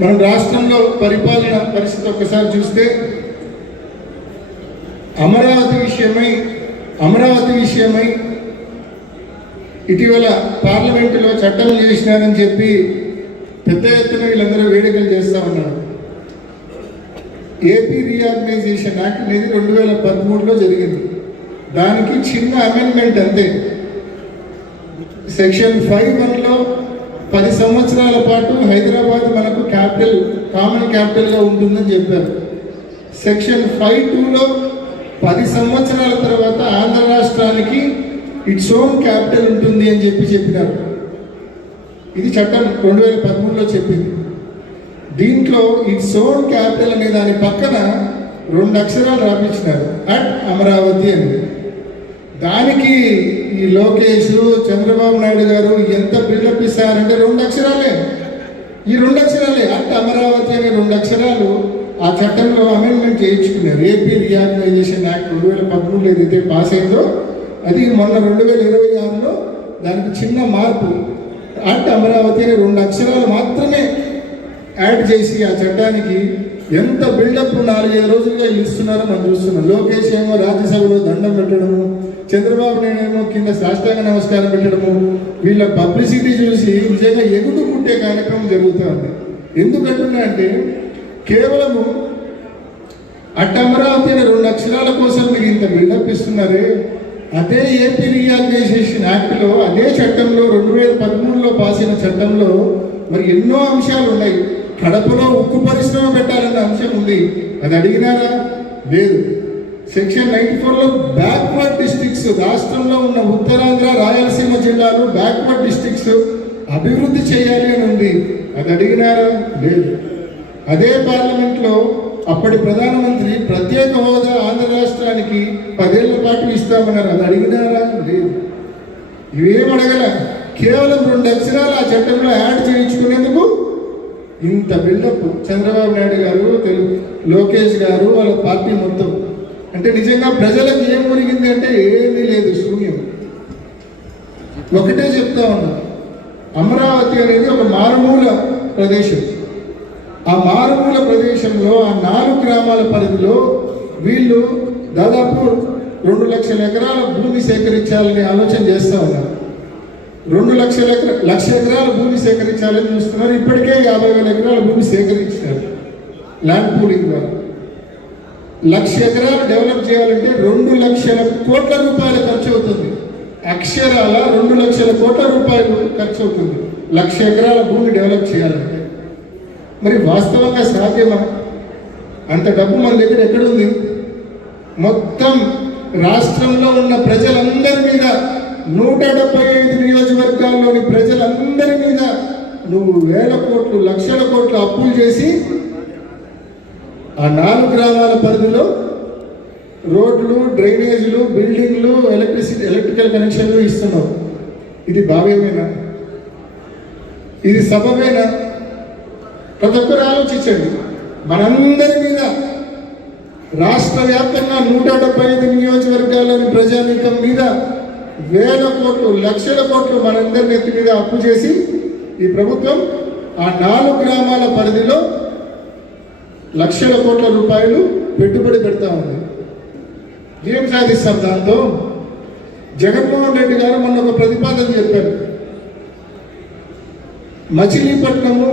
మన రాష్ట్రంలో పరిపాలన పరిస్థితి ఒక్కసారి చూస్తే అమరావతి విషయమై ఇటీవల పార్లమెంటులో చట్టం చేసినారని చెప్పి పెద్ద ఎత్తున వీళ్ళందరూ వేడుకలు చేస్తూ ఉన్నారు. ఏపీ రీఆర్గనైజేషన్ యాక్ట్ అనేది 2013లో జరిగింది. దానికి చిన్న అమెండ్మెంట్ అంతే. సెక్షన్ 5(1)లో 10 సంవత్సరాల పాటు హైదరాబాద్ మనకు కామన్ క్యాపిటల్గా ఉంటుందని చెప్పారు. సెక్షన్ 5(2)లో 10 సంవత్సరాల తర్వాత ఆంధ్ర రాష్ట్రానికి ఇట్స్ ఓన్ క్యాపిటల్ ఉంటుంది అని చెప్పినారు. ఇది చట్టం 2013లో చెప్పింది. దీంట్లో ఇట్స్ ఓన్ క్యాపిటల్ అనే దాని పక్కన 2 అక్షరాలు రాపించినారు, అట్ అమరావతి అని. దానికి ఈ లోకేష్, చంద్రబాబు నాయుడు గారు ఎంత బిల్డప్ ఇస్తారంటే 2 అక్షరాలే, ఈ 2 అక్షరాలే అట్ అమరావతి అనే 2 అక్షరాలు ఆ చట్టంలో అమెండ్మెంట్ చేయించుకున్నారు. ఏపీ రీఆర్గనైజేషన్ యాక్ట్ 2013లో ఏదైతే పాస్ అయిందో అది మొన్న 2026లో దానికి చిన్న మార్పు, అట్ అమరావతి అనే 2 అక్షరాలు మాత్రమే యాడ్ చేసి ఆ చట్టానికి ఎంత బిల్డప్ 4-5 రోజులుగా ఇస్తున్నారో మనం చూస్తున్నాం. లోకేష్ ఏమో రాజ్యసభలో దండం పెట్టడము, చంద్రబాబు నాయుడు ఏమో కింద సాష్టాంగ నమస్కారం పెట్టడము, వీళ్ళ పబ్లిసిటీ చూసి నిజంగా ఎగుడు పుట్టే కార్యక్రమం జరుగుతూ ఉంది. ఎందుకంటున్నా అంటే కేవలము అట్ అమరావతి అనే 2 అక్షరాల కోసం మీరు ఇంత బిల్డప్ ఇస్తున్నారే, అదే ఏపీ రీఆర్గనైజేషన్ యాక్ట్లో అదే చట్టంలో 2013లో పాస్ అయిన చట్టంలో మరి ఎన్నో అంశాలు ఉన్నాయి. కడపలో ఉక్కు పరిశ్రమ పెట్టాలన్న అంశం ఉంది, అది అడిగినారా? లేదు. సెక్షన్ 94లో బ్యాక్వర్డ్ డిస్ట్రిక్ట్స్, రాష్ట్రంలో ఉన్న ఉత్తరాంధ్ర, రాయలసీమ జిల్లాలు బ్యాక్వర్డ్ డిస్ట్రిక్ట్స్ అభివృద్ధి చేయాలి అని ఉంది, అది అడిగినారా? లేదు. అదే పార్లమెంట్లో అప్పటి ప్రధానమంత్రి ప్రత్యేక హోదా ఆంధ్ర రాష్ట్రానికి 10 ఏళ్ల పాటు ఇస్తామన్నారు, అది అడిగినారా? లేదు. ఇవేం అడగల, కేవలం 2 అక్షరాలు ఆ చట్టంలో యాడ్ చేయించుకునేందుకు ఇంత బిల్డప్ చంద్రబాబు నాయుడు గారు, లోకేష్ గారు, వాళ్ళ పార్టీ మొత్తం. అంటే నిజంగా ప్రజలకు ఏం ఒరిగింది అంటే ఏమీ లేదు, శూన్యం. ఒకటే చెప్తా ఉన్నా, అమరావతి అనేది ఒక మారుమూల ప్రదేశం. ఆ మారుమూల ప్రదేశంలో ఆ 4 గ్రామాల పరిధిలో వీళ్ళు దాదాపు 2 లక్షల ఎకరాల భూమి సేకరించాలని ఆలోచన చేస్తూ ఉన్నారు. 2 లక్ష ఎకరాల భూమి సేకరించాలని చూస్తున్నారు. ఇప్పటికే 50,000 ఎకరాల భూమి సేకరించినారు ల్యాండ్ పూలింగ్ ద్వారా. 1,00,000 ఎకరాలు డెవలప్ చేయాలంటే 2 లక్షల కోట్ల రూపాయలు ఖర్చు అవుతుంది. అక్షరాల 2 లక్షల కోట్ల రూపాయలు ఖర్చు అవుతుంది 1,00,000 ఎకరాల భూమి డెవలప్ చేయాలంటే. మరి వాస్తవంగా సాధ్యమా? అంత డబ్బు మన దగ్గర ఎక్కడుంది? మొత్తం రాష్ట్రంలో ఉన్న ప్రజలందరి మీద, 175 నియోజకవర్గాల్లోని ప్రజలందరి మీద నువ్వు 1,000 కోట్లు, లక్షల కోట్లు అప్పులు చేసి ఆ 4 గ్రామాల పరిధిలో రోడ్లు, డ్రైనేజీలు, బిల్డింగ్లు, ఎలక్ట్రికల్ కనెక్షన్లు ఇస్తున్నావు. ఇది భావ్యమేనా? ఇది సబబేనా? ప్రతి ఒక్కరు ఆలోచించండి. మనందరి మీద రాష్ట్ర వ్యాప్తంగా 175 నియోజకవర్గాల్లోని ప్రజానీకం మీద 1,000 కోట్లు, లక్షల కోట్లు మనందరి నెత్తి మీద అప్పు చేసి ఈ ప్రభుత్వం ఆ 4 గ్రామాల పరిధిలో లక్షల కోట్ల రూపాయలు పెట్టుబడి పెడతా ఉంది. ఏం సాధిస్తాం దాంతో? జగన్మోహన్ రెడ్డి గారు మొన్న ఒక ప్రతిపాదన చెప్పారు. మచిలీపట్నము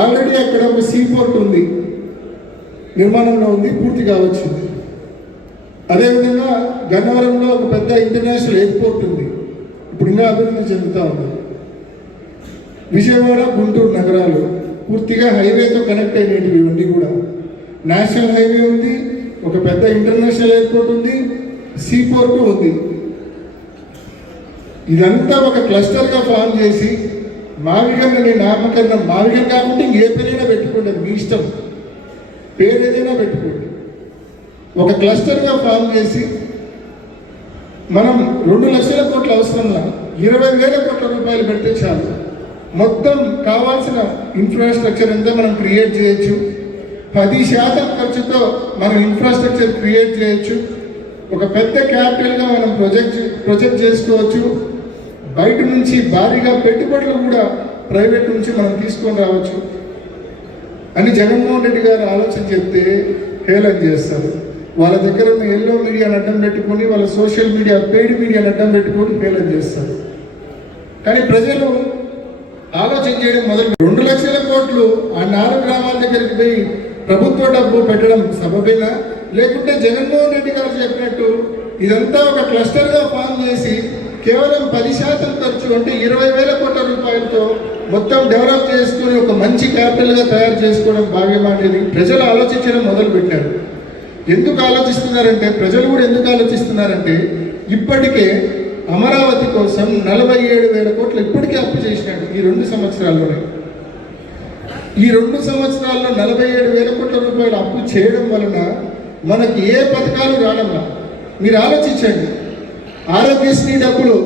ఆల్రెడీ అక్కడ ఒక సీపోర్ట్ ఉంది, నిర్మాణంలో ఉంది, పూర్తి కావచ్చు. అదేవిధంగా గన్నవరంలో ఒక పెద్ద ఇంటర్నేషనల్ ఎయిర్పోర్ట్ ఉంది, ఇప్పుడు ఇంకా అభివృద్ధి చెందుతూ ఉంది. విజయవాడ, గుంటూరు నగరాలు పూర్తిగా హైవేతో కనెక్ట్ అయినవి ఇవన్నీ కూడా. నేషనల్ హైవే ఉంది, ఒక పెద్ద ఇంటర్నేషనల్ ఎయిర్పోర్ట్ ఉంది, సీపోర్టు ఉంది. ఇదంతా ఒక క్లస్టర్గా ఫామ్ చేసి మావిగన్నని నామకరణం, మావిగన్ కాకుండా ఏ పేరైనా పెట్టుకోండి, మీ ఇష్టం, పేరు ఏదైనా పెట్టుకోండి. ఒక క్లస్టర్గా ఫామ్ చేసి మనం 2 లక్షల కోట్ల అవసరంలా 20,000 కోట్ల రూపాయలు పెడితే చాలు, మొత్తం కావాల్సిన ఇన్ఫ్రాస్ట్రక్చర్ అంతా మనం క్రియేట్ చేయొచ్చు. 10% ఖర్చుతో మనం ఇన్ఫ్రాస్ట్రక్చర్ క్రియేట్ చేయొచ్చు. ఒక పెద్ద క్యాపిటల్గా మనం ప్రొజెక్ట్ చేసుకోవచ్చు. బయట నుంచి భారీగా పెట్టుబడులు కూడా ప్రైవేట్ నుంచి మనం తీసుకొని రావచ్చు. అని జగన్మోహన్ రెడ్డి గారు ఆలోచన చెప్తే హేళన చేస్తారు. వాళ్ళ దగ్గర ఉన్న ఎల్లో మీడియాని అడ్డం పెట్టుకొని, వాళ్ళ సోషల్ మీడియా పెయిడ్ మీడియాని అడ్డం పెట్టుకొని హేళన చేస్తారు. కానీ ప్రజలు ఆలోచన చేయడం మొదలు 2 లక్షల కోట్లు ఆ 4 గ్రామాల దగ్గరికి పోయి ప్రభుత్వ డబ్బు పెట్టడం సబబేనా? లేకుంటే జగన్మోహన్ రెడ్డి గారు చెప్పినట్టు ఇదంతా ఒక క్లస్టర్గా ఫామ్ చేసి కేవలం 10% ఖర్చు అంటే 20,000 కోట్ల రూపాయలతో మొత్తం డెవలప్ చేసుకుని ఒక మంచి క్యాపిటల్గా తయారు చేసుకోవడం భావ్యమా అనేది ప్రజలు ఆలోచించడం మొదలు పెట్టారు. ఎందుకు ఆలోచిస్తున్నారంటే, ప్రజలు కూడా ఎందుకు ఆలోచిస్తున్నారంటే, ఇప్పటికే అమరావతి కోసం 47,000 కోట్లు ఇప్పటికే అప్పు చేసినాడు ఈ 2 సంవత్సరాల్లోనే. ఈ 2 సంవత్సరాల్లో 47,000 కోట్ల రూపాయలు అప్పు చేయడం వలన మనకి ఏ పథకాలు రావడంలా. మీరు ఆలోచించండి, ఆరోగ్యశ్రీ డబ్బులు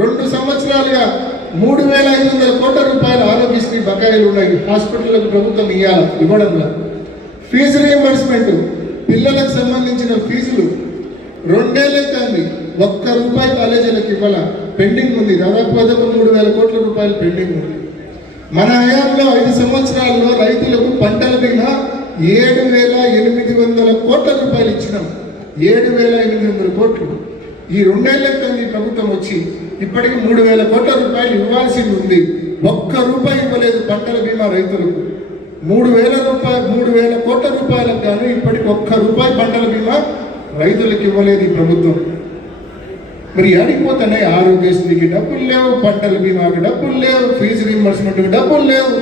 2 సంవత్సరాలుగా 3,500 కోట్ల రూపాయల ఆరోగ్యశ్రీ బకాయిలు ఉన్నాయి. హాస్పిటళ్లకు ప్రభుత్వం ఇవ్వడంలా. ఫీజు రీయింబర్స్మెంట్, పిల్లలకు సంబంధించిన ఫీజులు 2 ఏళ్ళైంది, ₹1 కాలేజీలకు ఇవ్వాల, పెండింగ్ ఉంది. దాదాపు 3,000 కోట్ల రూపాయలు పెండింగ్ ఉంది. మన హయాంలో 5 సంవత్సరాల్లో రైతులకు పంటల బీమా 7,800 కోట్ల రూపాయలు ఇచ్చినాం. 7,800 కోట్లు. ఈ 2 ఏళ్ళకి ప్రభుత్వం వచ్చి ఇప్పటికి 3,000 కోట్ల రూపాయలు ఇవ్వాల్సింది ఉంది. ₹1 ఇవ్వలేదు పంటల బీమా రైతులకు. 3,000 కోట్ల రూపాయలకు గాను ఇప్పటికి ₹1 పంటల బీమా రైతులకు ఇవ్వలేదు ఈ ప్రభుత్వం. మరి అడిగిపోతున్నాయి, ఆరోగ్యశ్రీకి డబ్బులు లేవు, పంటల బీమాకి డబ్బులు లేవు, ఫీజు రీయింబర్స్మెంట్కి డబ్బులు లేవు,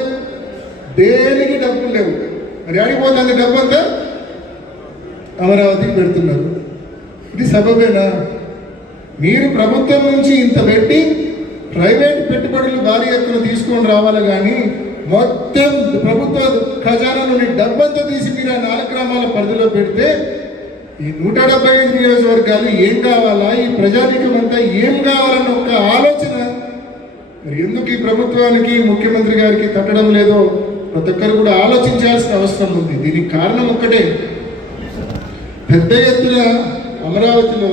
దేనికి డబ్బులు లేవు. మరి అడిగిపోతుంది డబ్బు అంతా అమరావతికి పెడుతున్నారు. ఇది సబబేనా? మీరు ప్రభుత్వం నుంచి ఇంత పెట్టి ప్రైవేట్ పెట్టుబడులు భారీ ఎత్తున తీసుకొని రావాలి, కానీ మొత్తం ప్రభుత్వ ఖజానా నుండి డబ్బంతా తీసి మీరు ఆ 4 గ్రామాల పరిధిలో పెడితే ఈ 175 నియోజకవర్గాలు ఏం కావాలా, ఈ ప్రజానీకం అంతా ఏం కావాలన్న ఒక ఆలోచన మరి ఎందుకు ఈ ప్రభుత్వానికి, ముఖ్యమంత్రి గారికి తట్టడం లేదో ప్రతి ఒక్కరు కూడా ఆలోచించాల్సిన అవసరం ఉంది. దీనికి కారణం ఒక్కటే, పెద్ద ఎత్తున అమరావతిలో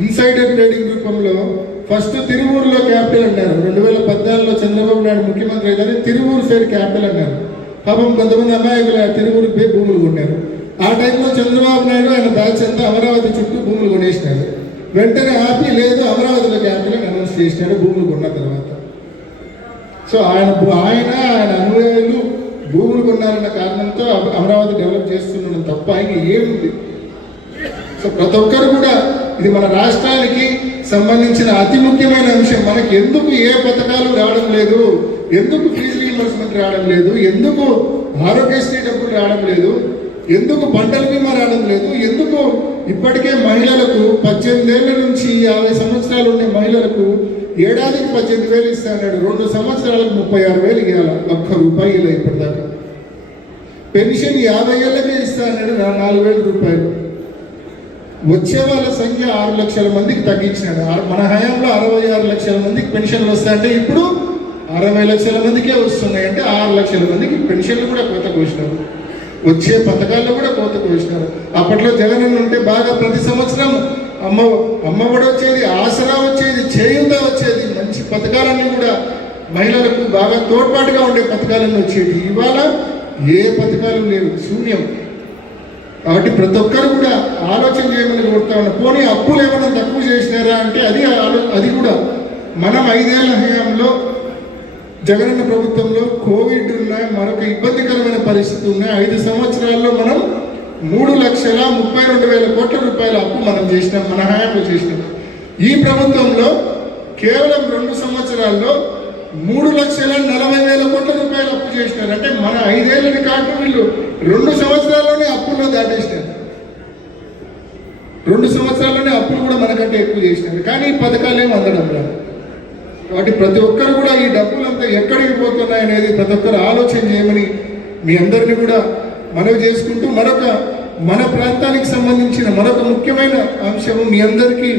ఇన్సైడర్ ట్రేడింగ్ రూపంలో ఫస్ట్ తిరువూరులో క్యాపిటల్ అన్నారు. 2014లో చంద్రబాబు నాయుడు ముఖ్యమంత్రి అయితే తిరువూరు ఫేర్ క్యాపిటల్ అన్నారు. పాపం కొంతమంది అమాయకులు తిరువూరు పే భూములు కొన్నారు. ఆ టైంలో చంద్రబాబు నాయుడు ఆయన బ్యాచ్ అంతా అమరావతి చుట్టూ భూములు కొనేసినాడు. వెంటనే ఆపి లేదు అమరావతిలో క్యాపిటల్ అనౌన్స్ చేసినాడు భూములు కొన్న తర్వాత. సో ఆయన అనుయాయులు భూములు కొన్నారన్న కారణంతో అమరావతి డెవలప్ చేస్తున్నాం తప్ప ఇంకా ఏముంది? సో ప్రతి ఒక్కరు కూడా ఇది మన రాష్ట్రానికి సంబంధించిన అతి ముఖ్యమైన అంశం. మనకి ఎందుకు ఏ పథకాలు రావడం లేదు, ఎందుకు ఫీజు రీయింబర్స్మెంట్ రావడం లేదు, ఎందుకు ఆరోగ్యశ్రీ డబ్బులు రావడం లేదు, ఎందుకు పంటల బీమా రావడం లేదు, ఎందుకు ఇప్పటికే మహిళలకు 18 ఏళ్ల నుంచి 50 సంవత్సరాలు ఉండే మహిళలకు ఏడాదికి 18,000 ఇస్తాడు. 2 సంవత్సరాలకు 36,000 ఇవ్వాలి, ₹1 ఇలా ఇప్పటిదాకా. పెన్షన్ 50 ఏళ్ళకే ఇస్తాడు, 4,000 రూపాయలు. వచ్చే వాళ్ళ సంఖ్య 6 లక్షల మందికి తగ్గించినాడు. మన హయాంలో 66 లక్షల మందికి పెన్షన్లు వస్తాయంటే ఇప్పుడు 60 లక్షల మందికే వస్తున్నాయి. అంటే 6 లక్షల మందికి పెన్షన్లు కూడా కోత కోసినారు, వచ్చే పథకాల్లో కూడా కోత కోసినారు. అప్పట్లో జగన్ ఉంటే బాగా ప్రతి సంవత్సరం అమ్మఒడి వచ్చేది, ఆసరా వచ్చేది, చేయూత వచ్చేది, మంచి పథకాలన్నీ కూడా మహిళలకు బాగా తోడ్పాటుగా ఉండే పథకాలన్నీ వచ్చేది. ఇవాళ ఏ పథకాలు లేవు, శూన్యం. కాబట్టి ప్రతి ఒక్కరు కూడా ఆలోచన చేయమని కోరుతా ఉన్నా. పోనీ అప్పులు ఏమైనా తక్కువ చేసినారా అంటే అది కూడా మనం 5 ఏళ్ల హయాంలో జగనన్న ప్రభుత్వంలో కోవిడ్ ఉన్నాయి, మరొక ఇబ్బందికరమైన పరిస్థితి ఉన్నాయి. 5 సంవత్సరాల్లో మనం 3,32,000 కోట్ల రూపాయల అప్పు మనం చేసినాం, మన హయాంలో చేసినాం. ఈ ప్రభుత్వంలో కేవలం 2 సంవత్సరాల్లో 3,40,000 కోట్ల రూపాయలు అప్పు చేసినారు. అంటే మన 5 ఏళ్ల రికార్డు వీళ్ళు 2 సంవత్సరాల్లోనే అప్పుల్లో దాటేసినారు. 2 సంవత్సరాల్లోనే అప్పులు కూడా మనకంటే ఎక్కువ చేసినారు. కానీ ఈ పథకాలు ఏమి అందడం లేదు. కాబట్టి ప్రతి ఒక్కరు కూడా ఈ డబ్బులంతా ఎక్కడికి పోతున్నాయి అనేది ప్రతి ఒక్కరు ఆలోచన చేయమని మీ అందరినీ కూడా మనవి చేసుకుంటూ, మన ప్రాంతానికి సంబంధించిన మరొక ముఖ్యమైన అంశము మీ అందరికీ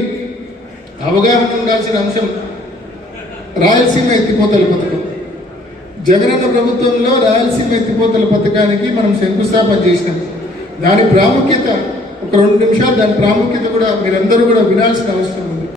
అవగాహన ఉండాల్సిన అంశం రాయలసీమ ఎత్తిపోతల పథకం. జగనన్న ప్రభుత్వంలో రాయలసీమ ఎత్తిపోతల పథకానికి మనం శంకుస్థాపన చేసినాం. దాని ప్రాముఖ్యత ఒక 2 నిమిషాలు, దాని ప్రాముఖ్యత కూడా మీరందరూ కూడా వినాల్సిన అవసరం ఉంది.